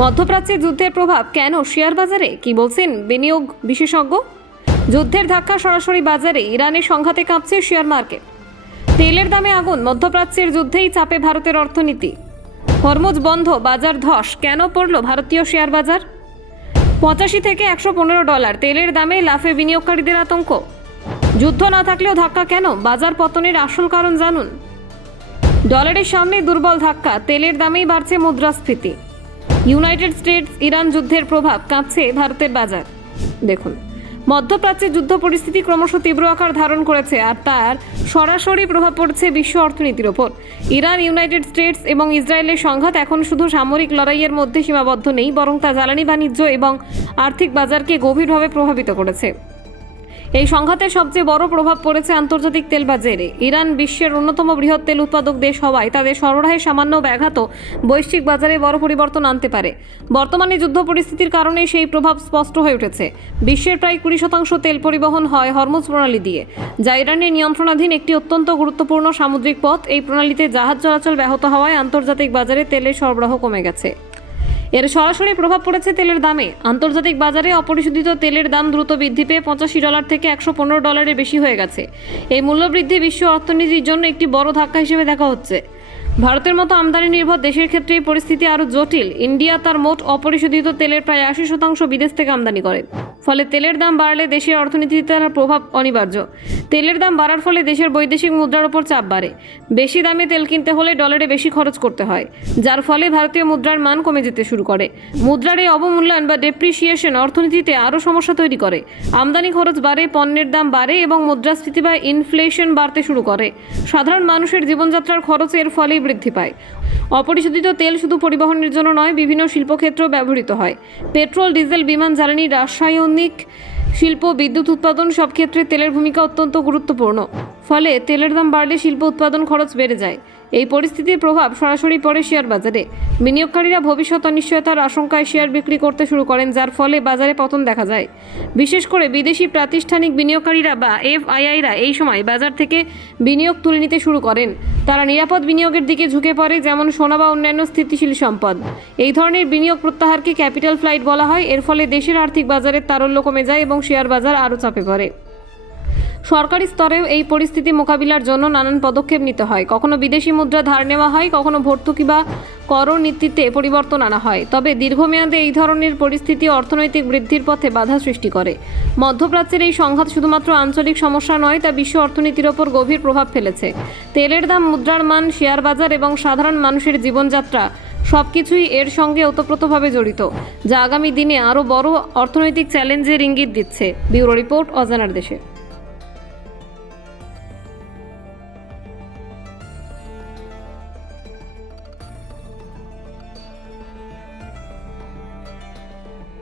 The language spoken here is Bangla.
মধ্যপ্রাচ্যে যুদ্ধের প্রভাব কেন শেয়ার বাজারে, কি বলছেন বিনিয়োগ বিশেষজ্ঞ? যুদ্ধের ধাক্কা সরাসরি বাজারে, ইরানের সংঘাতে কাঁপছে শেয়ার মার্কেট। তেলের দামে আগুন, মধ্যপ্রাচ্যের যুদ্ধেই চাপে ভারতের অর্থনীতি। হরমুজ বন্ধ, বাজার ধস, কেন পড়ল ভারতীয় শেয়ার বাজার? 85 থেকে $115 তেলের দামে লাফে বিনিয়োগকারীদের আতঙ্ক। যুদ্ধ না থাকলেও ধাক্কা কেন, বাজার পতনের আসল কারণ জানুন। ডলারের সামনে দুর্বল ধাক্কা, তেলের দামেই বাড়ছে মুদ্রাস্ফীতি। ইউনাইটেড স্টেটস ইরান যুদ্ধের প্রভাব, কাঁপছে ভারতের বাজার। দেখুন, মধ্যপ্রাচ্যে যুদ্ধ পরিস্থিতি ক্রমশ তীব্র আকার ধারণ করেছে, আর তার সরাসরি প্রভাব পড়ছে বিশ্ব অর্থনীতির ওপর। ইরান, ইউনাইটেড স্টেটস এবং ইসরায়েলের সংঘাত এখন শুধু সামরিক লড়াইয়ের মধ্যে সীমাবদ্ধ নেই, বরং তা জ্বালানি বাণিজ্য এবং আর্থিক বাজারকে গভীরভাবে প্রভাবিত করেছে। এই সংঘাতের সবচেয়ে বড় প্রভাব পড়েছে আন্তর্জাতিক তেল বাজারে। ইরান বিশ্বের অন্যতম বৃহৎ তেল উৎপাদক দেশ হওয়ায় তাদের সরবরাহে সামান্য ব্যাঘাতও বৈশ্বিক বাজারে বড় পরিবর্তন আনতে পারে। বর্তমানে যুদ্ধ পরিস্থিতির কারণে সেই প্রভাব স্পষ্ট হয়ে উঠেছে। বিশ্বের প্রায় 20% তেল পরিবহন হয় হরমুজ প্রণালী দিয়ে, যা ইরানের নিয়ন্ত্রণাধীন একটি অত্যন্ত গুরুত্বপূর্ণ সামুদ্রিক পথ। এই প্রণালীতে জাহাজ চলাচল ব্যাহত হওয়ায় আন্তর্জাতিক বাজারে তেলের সরবরাহ কমে গেছে। এর সরাসরি প্রভাব পড়েছে তেলের দামে। আন্তর্জাতিক বাজারে অপরিশোধিত তেলের দাম দ্রুত বৃদ্ধি পেয়ে $85 থেকে $115 বেশি হয়ে গেছে। এই মূল্যবৃদ্ধি বিশ্ব অর্থনীতির জন্য একটি বড় ধাক্কা হিসেবে দেখা হচ্ছে। ভারতের মতো আমদানি নির্ভর দেশের ক্ষেত্রে এই পরিস্থিতি আরও জটিল। ইন্ডিয়া তার মোট অপরিশোধিত তেলের প্রায় 80% বিদেশ থেকে আমদানি করে। ফলে তেলের দাম বাড়লে দেশের অর্থনীতিতে তার প্রভাব অনিবার্য। তেলের দাম বাড়ার ফলে দেশের বৈদেশিক মুদ্রার উপর চাপ বাড়ে। বেশি দামে তেল কিনতে হলে ডলারে বেশি খরচ করতে হয়, যার ফলে ভারতীয় মুদ্রার মান কমে যেতে শুরু করে। মুদ্রার এই অবমূল্যায়ন বা ডেপ্রিসিয়েশন অর্থনীতিতে আরও সমস্যা তৈরি করে। আমদানি খরচ বাড়ে, পণ্যের দাম বাড়ে এবং মুদ্রাস্ফীতি বা ইনফ্লেশন বাড়তে শুরু করে। সাধারণ মানুষের জীবনযাত্রার খরচ এর ফলেই বৃদ্ধি পায়। অপরিশোধিত তেল শুধু পরিবহনের জন্য নয়, বিভিন্ন শিল্পক্ষেত্রেও ব্যবহৃত হয়। পেট্রোল, ডিজেল, বিমান জ্বালানি, রাসায়নিক শিল্প, বিদ্যুৎ উৎপাদন, সব ক্ষেত্রে তেলের ভূমিকা অত্যন্ত গুরুত্বপূর্ণ। ফলে তেলের দাম বাড়লে শিল্প উৎপাদন খরচ বেড়ে যায়। এই পরিস্থিতির প্রভাব সরাসরি পড়ে শেয়ার বাজারে। বিনিয়োগকারীরা ভবিষ্যৎ অনিশ্চয়তার আশঙ্কায় শেয়ার বিক্রি করতে শুরু করেন, যার ফলে বাজারে পতন দেখা যায়। বিশেষ করে বিদেশি প্রাতিষ্ঠানিক বিনিয়োগকারীরা বা এফআইআইরা এই সময় বাজার থেকে বিনিয়োগ তুলে নিতে শুরু করেন। তারা নিরাপদ বিনিয়োগের দিকে ঝুঁকে পড়ে, যেমন সোনা বা অন্যান্য স্থিতিশীল সম্পদ। এই ধরনের বিনিয়োগ প্রত্যাহারকে ক্যাপিটাল ফ্লাইট বলা হয়। এর ফলে দেশের আর্থিক বাজারের তারল্য কমে যায় এবং শেয়ার বাজার আরও চাপে পড়ে। সরকারি স্তরেও এই পরিস্থিতি মোকাবিলার জন্য নানান পদক্ষেপ নিতে হয়। কখনো বিদেশি মুদ্রা ধার নেওয়া হয়, কখনো ভর্তুকি বা কর নীতিতে পরিবর্তন আনা হয়। তবে দীর্ঘমেয়াদে এই ধরনের পরিস্থিতি অর্থনৈতিক বৃদ্ধির পথে বাধা সৃষ্টি করে। মধ্যপ্রাচ্যের এই সংঘাত শুধুমাত্র আঞ্চলিক সমস্যা নয়, তা বিশ্ব অর্থনীতির ওপর গভীর প্রভাব ফেলেছে। তেলের দাম, মুদ্রার মান, শেয়ার বাজার এবং সাধারণ মানুষের জীবনযাত্রা সবকিছুই এর সঙ্গে ওতপ্রোতভাবে জড়িত, যা আগামী দিনে আরও বড় অর্থনৈতিক চ্যালেঞ্জের ইঙ্গিত দিচ্ছে। ব্যুরো রিপোর্ট, অজানার দেশে।